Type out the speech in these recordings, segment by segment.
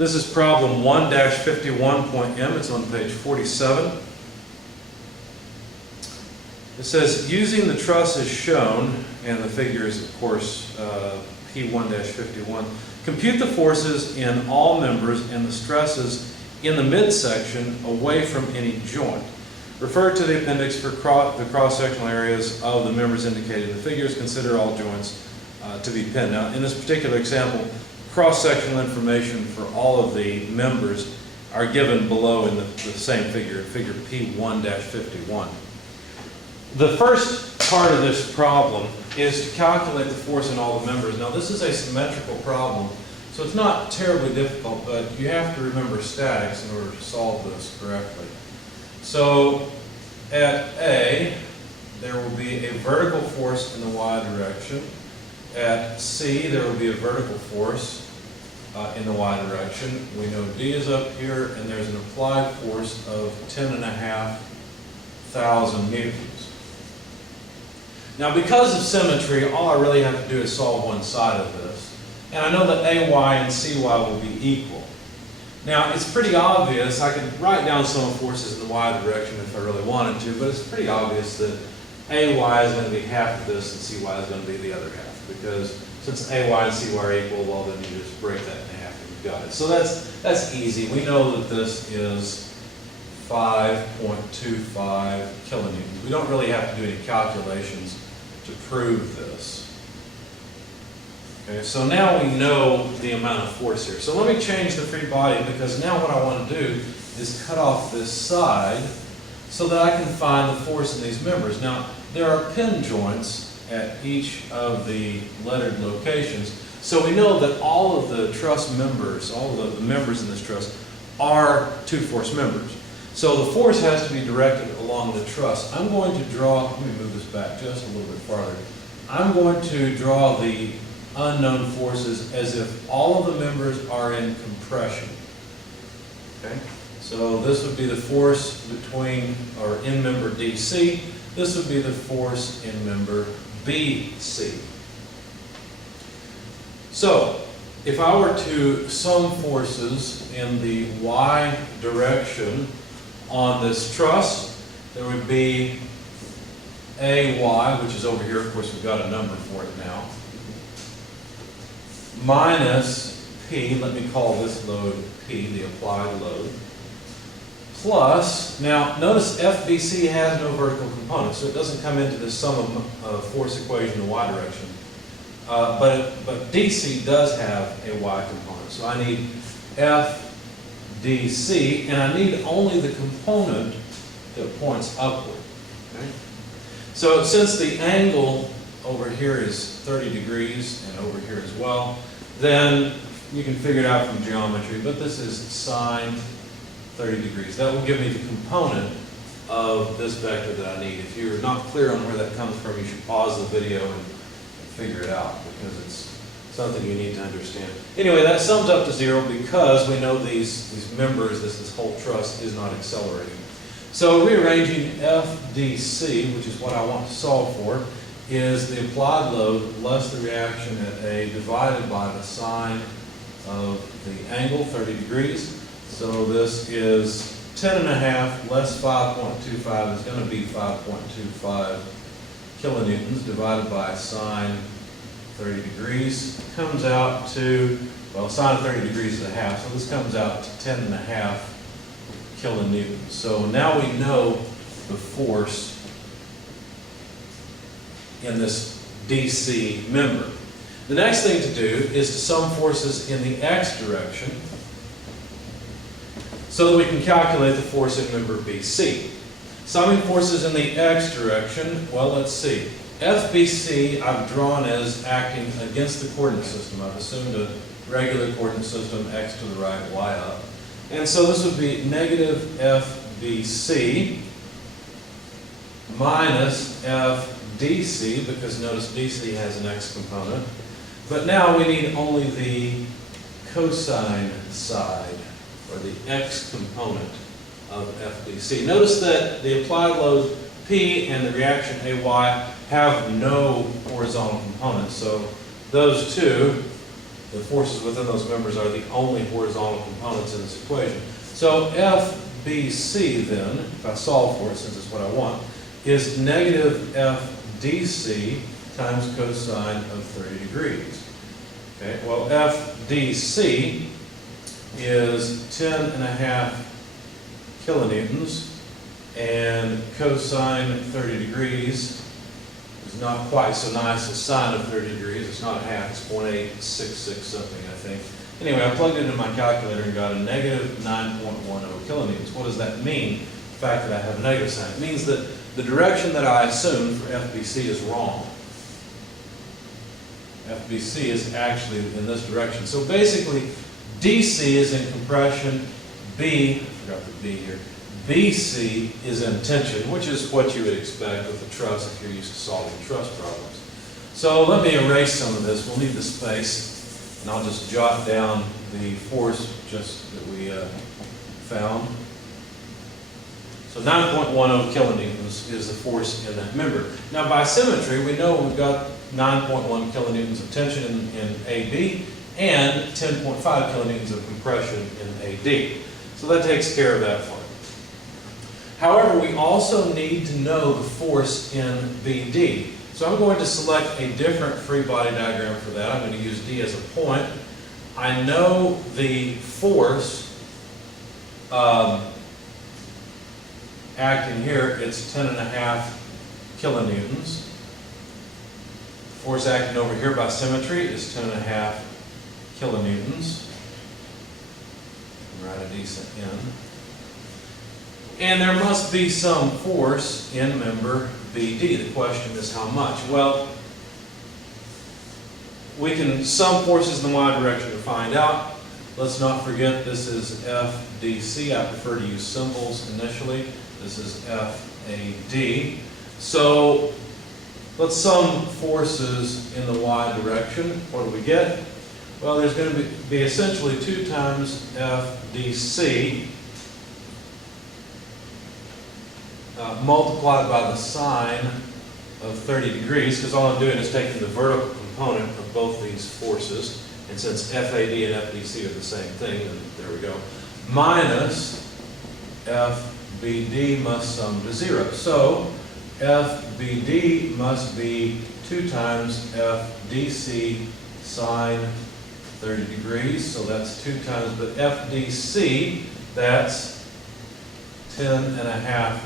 This is problem 1-51.m. It's on page 47. It says, using the truss as shown, and the figure is, of course, P1-51, compute the forces in all members and the stresses in the midsection away from any joint. Refer to the appendix for the cross-sectional areas of the members indicated in the figures. Consider all joints to be pinned. Now, in this particular example, cross-sectional information for all of the members are given below in the same figure, figure P1-51. The first part of this problem is to calculate the force in all the members. Now, this is a symmetrical problem, so it's not terribly difficult, but you have to remember statics in order to solve this correctly. So, at A, there will be a vertical force in the y direction. At C, there will be a vertical force in the y direction. We know D is up here, and there's an applied force of 10,500 newtons. Now, because of symmetry, all I really have to do is solve one side of this. And I know that AY and CY will be equal. Now, it's pretty obvious. I could write down some forces in the y direction if I really wanted to, but it's pretty obvious that AY is going to be half of this and CY is going to be the other half. Because since AY and CY are equal, well, then you just break that in half and you've got it. So that's easy. We know that this is 5.25 kilonewtons. We don't really have to do any calculations to prove this. Okay, so now we know the amount of force here. So let me change the free body, because now what I want to do is cut off this side so that I can find the force in these members. Now, there are pin joints at each of the lettered locations. So we know that all of the truss members, all of the members in this truss, are two-force members. So the force has to be directed along the truss. I'm going to draw, let me move this back just a little bit farther. I'm going to draw the unknown forces as if all of the members are in compression. Okay? So this would be the force between, or in member DC. This would be the force in member BC. So, if I were to sum forces in the y direction on this truss, there would be AY, which is over here. Of course, we've got a number for it now, minus P, let me call this load P, the applied load, plus, now notice FBC has no vertical component, so it doesn't come into the sum of force equation in the y direction. But DC does have a y component, so I need FDC, and I need only the component that points upward. Okay? So since the angle over here is 30 degrees and over here as well, then you can figure it out from geometry, but this is sine 30 degrees. That will give me the component of this vector that I need. If you're not clear on where that comes from, you should pause the video and figure it out, because it's something you need to understand. Anyway, that sums up to 0 because we know these members, this whole truss is not accelerating. So rearranging FDC, which is what I want to solve for, is the applied load less the reaction at A divided by the sine of the angle, 30 degrees. So this is 10.5 less 5.25 is going to be 5.25 kilonewtons divided by sine 30 degrees. Comes out to, well, sine of 30 degrees is a half, so this comes out to 10.5 kilonewtons. So now we know the force in this DC member. The next thing to do is to sum forces in the x direction, so that we can calculate the force in member BC. Summing forces in the x direction, well, let's see. FBC I've drawn as acting against the coordinate system. I've assumed a regular coordinate system, x to the right, y up. And so this would be negative FBC minus FDC, because notice DC has an x component. But now we need only the cosine side, or the x component of FDC. Notice that the applied load P and the reaction AY have no horizontal components, so those two the forces within those members are the only horizontal components in this equation. So FBC then, if I solve for it, since it's what I want, is negative FDC times cosine of 30 degrees. Okay, well, FDC is 10.5 kilonewtons, and cosine 30 degrees is not quite so nice as sine of 30 degrees. It's not a half, it's 0.866 something, I think. Anyway, I plugged it into my calculator and got a negative 9.10 kilonewtons. What does that mean, the fact that I have a negative sign? It means that the direction that I assumed for FBC is wrong. FBC is actually in this direction. So basically, DC is in compression, I forgot the B here, BC is in tension, which is what you would expect with a truss if you're used to solving truss problems. So let me erase some of this. We'll need the space, and I'll just jot down the force just that we found. So 9.10 kilonewtons is the force in that member. Now by symmetry, we know we've got 9.1 kilonewtons of tension in AB and 10.5 kilonewtons of compression in AD. So that takes care of that part. However, we also need to know the force in BD. So I'm going to select a different free body diagram for that. I'm going to use D as a point. I know the force acting here, it's 10.5 kilonewtons. Force acting over here by symmetry is 10.5 kilonewtons. Write a decent N. And there must be some force in member BD. The question is how much? Well, we can sum forces in the y direction to find out. Let's not forget this is FDC. I prefer to use symbols initially. This is FAD. So let's sum forces in the y direction. What do we get? Well, there's going to be essentially 2 times FDC multiplied by the sine of 30 degrees, because all I'm doing is taking the vertical component of both these forces, and since FAD and FDC are the same thing, then there we go, minus FBD must sum to 0. So FBD must be 2 times FDC sine 30 degrees, so that's 2 times, but FDC, that's 10.5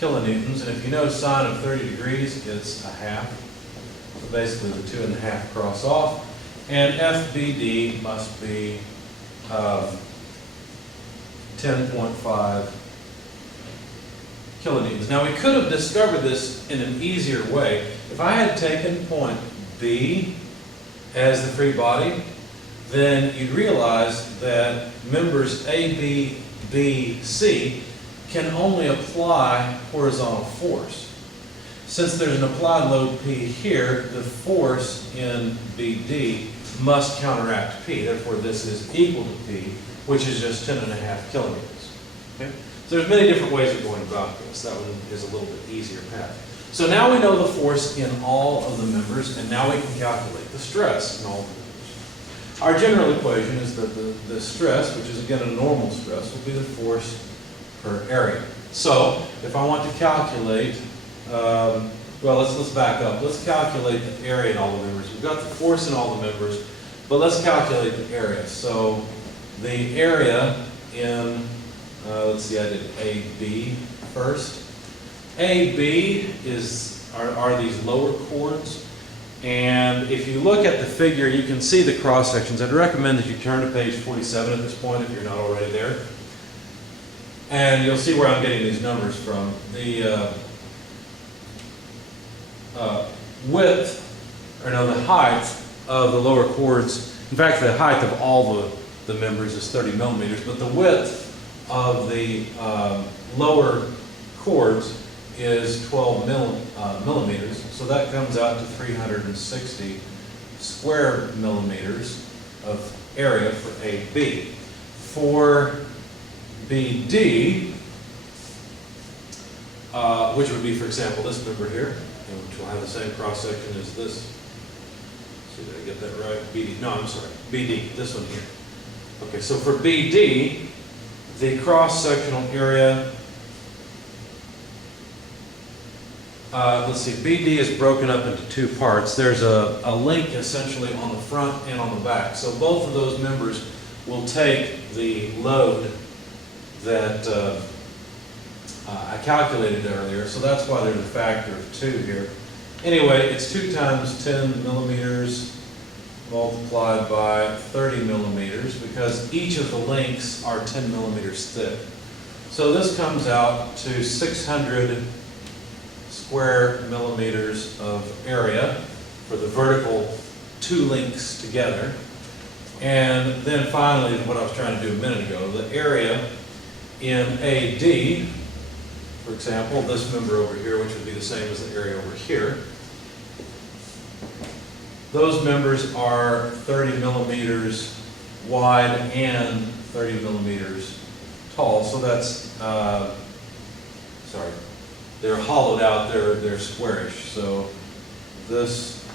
kilonewtons, and if you know sine of 30 degrees, it's a half, so basically the 2.5 cross off, and FBD must be 10.5 kilonewtons. Now we could have discovered this in an easier way. If I had taken point B as the free body, then you'd realize that members A, B, B, C can only apply horizontal force. Since there's an applied load P here, the force in BD must counteract P. Therefore, this is equal to P, which is just 10.5 kilonewtons. Okay? So there's many different ways of going about this. That one is a little bit easier path. So now we know the force in all of the members, and now we can calculate the stress in all of the members. Our general equation is that the stress, which is again a normal stress, will be the force per area. So if I want to calculate, well, let's back up. Let's calculate the area in all the members. We've got the force in all the members, but let's calculate the area. So the area in, let's see, I did AB first. AB are these lower chords. And if you look at the figure, you can see the cross sections. I'd recommend that you turn to page 47 at this point if you're not already there. And you'll see where I'm getting these numbers from. The the height of the lower chords, in fact, the height of all the members is 30 millimeters, but the width of the lower chords is 12 millimeters, so that comes out to 360 square millimeters of area for AB. For BD, which would be, for example, this member here, which will have the same cross section as this see, did I get that right? BD, no, I'm sorry, BD, this one here. Okay, so for BD, the cross-sectional area, let's see, BD is broken up into two parts. There's a link essentially on the front and on the back. So both of those members will take the load that I calculated earlier. So that's why there's a factor of 2 here. Anyway, it's 2 times 10 millimeters multiplied by 30 millimeters because each of the links are 10 millimeters thick. So this comes out to 600 square millimeters of area for the vertical 2 links together. And then finally, what I was trying to do a minute ago, the area in AD, for example, this member over here, which would be the same as the area over here, those members are 30 millimeters wide and 30 millimeters tall. So that's, sorry, they're hollowed out, they're squarish. So this,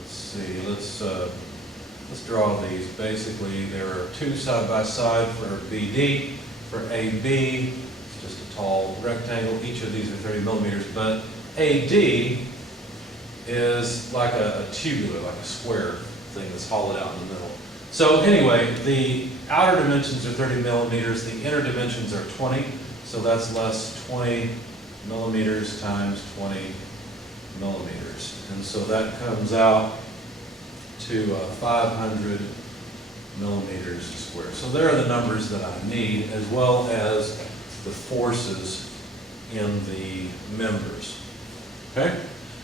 let's see, let's draw these. Basically, there are 2 side by side for BD. For AB, it's just a tall rectangle. Each of these are 30 millimeters, but AD is like a tubular, like a square thing that's hollowed out in the middle. So anyway, the outer dimensions are 30 millimeters, the inner dimensions are 20, so that's less 20 millimeters times 20 millimeters. And so that comes out to 500 millimeters squared. So there are the numbers that I need, as well as the forces in the members. Okay?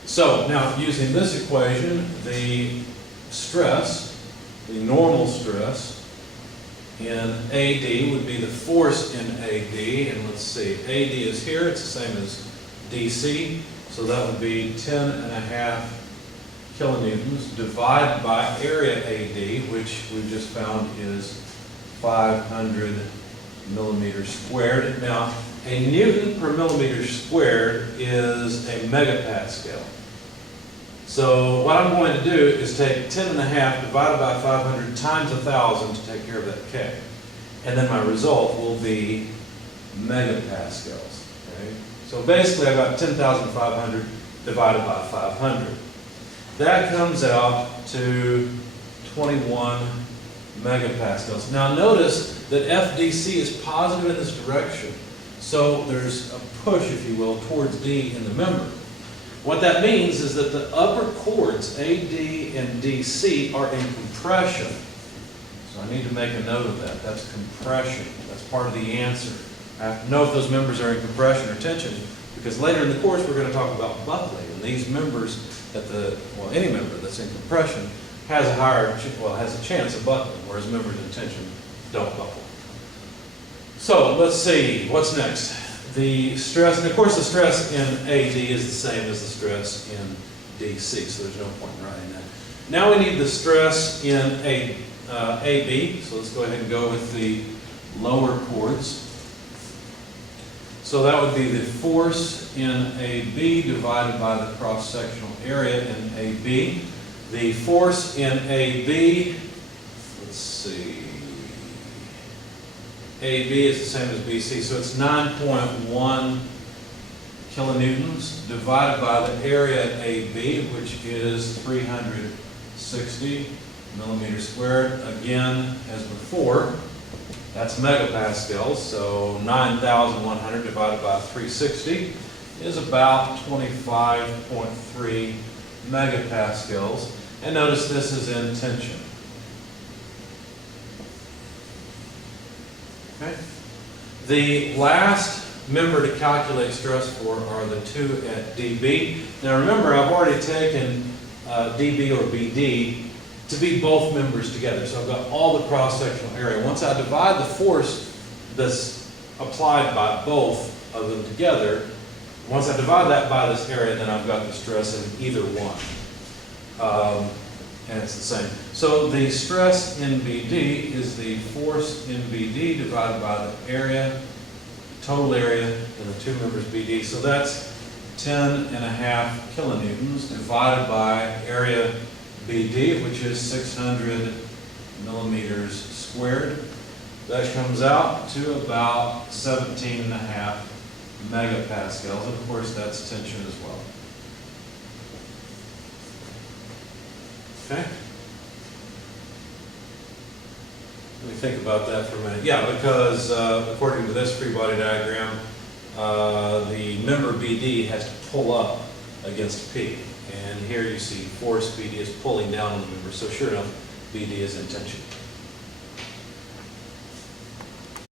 So now, using this equation, the stress, the normal stress in AD would be the force in AD, and let's see, AD is here, it's the same as DC, so that would be 10.5 kilonewtons divided by area AD, which we just found is 500 millimeters squared. Now, a newton per millimeter squared is a megapascal. So what I'm going to do is take 10.5 divided by 500 times 1,000 to take care of that K. And then my result will be megapascals. Okay? So basically I got 10,500 divided by 500. That comes out to 21 megapascals. Now notice that FDC is positive in this direction. So there's a push, if you will, towards D in the member. What that means is that the upper chords, AD and DC, are in compression. So I need to make a note of that. That's compression. That's part of the answer. I have to know if those members are in compression or tension, because later in the course we're going to talk about buckling. And these members any member that's in compression has a has a chance of buckling, whereas members in tension don't buckle. So let's see, what's next? The stress, and of course the stress in AD is the same as the stress in DC, so there's no point in writing that. Now we need the stress in AB, so let's go ahead and go with the lower chords. So that would be the force in AB divided by the cross-sectional area in AB. The force in AB, let's see, AB is the same as BC, so it's 9.1 kilonewtons divided by the area at AB, which is 360 millimeters squared. Again, as before, that's megapascals, so 9,100 divided by 360 is about 25.3 megapascals. And notice this is in tension. Okay. The last member to calculate stress for are the 2 at DB. Now remember, I've already taken DB or BD to be both members together. So I've got all the cross-sectional area. Once I divide the force that's applied by both of them together, once I divide that by this area, then I've got the stress in either one. And it's the same. So the stress in BD is the force in BD divided by the area, total area in the 2 members BD. So that's 10.5 kilonewtons divided by area BD, which is 600 millimeters squared. That comes out to about 17.5 megapascals, and of course that's tension as well. Okay? Let me think about that for a minute. Yeah, because according to this free body diagram, the member BD has to pull up against P. And here you see force BD is pulling down on the member, so sure enough, BD is in tension.